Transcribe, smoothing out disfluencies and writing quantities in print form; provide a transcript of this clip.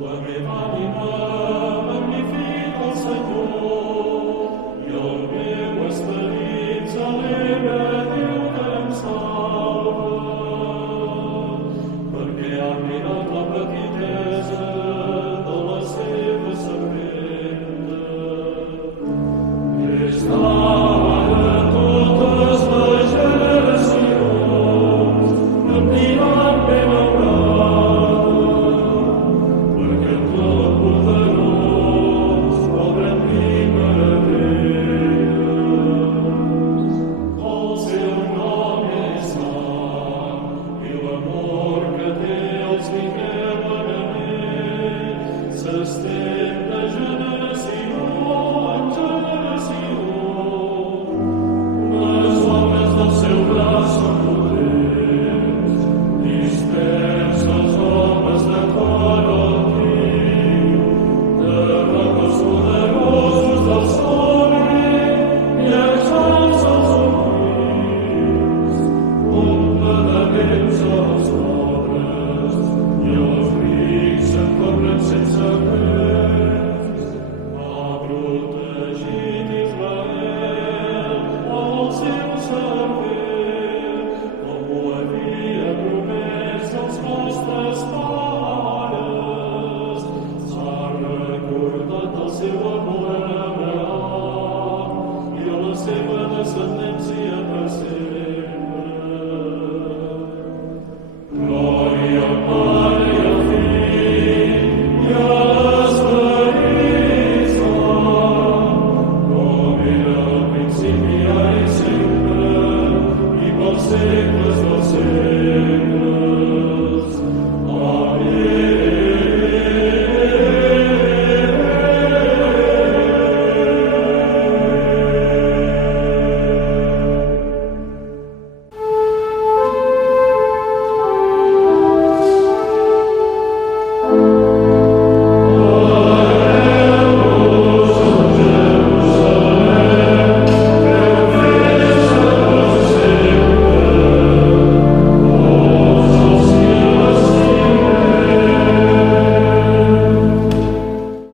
La meva ànima magnifica el Senyor, i el meu esperit s'alegra Déu que em salva, perquè ha mirat la petitesa de la seva serventa. Està ara totes les generacions em diran benaurada, perquè el Todopoderós obra en mi meravelles. El seu nom és sant, i l'amor que té el cinquè manament s'estén de generació en generació. Les obres del seu braç són potents, dispersa els homes de cor altiu, de recors poderosos del somni i exalça els oblits, omple de béns a les obres i el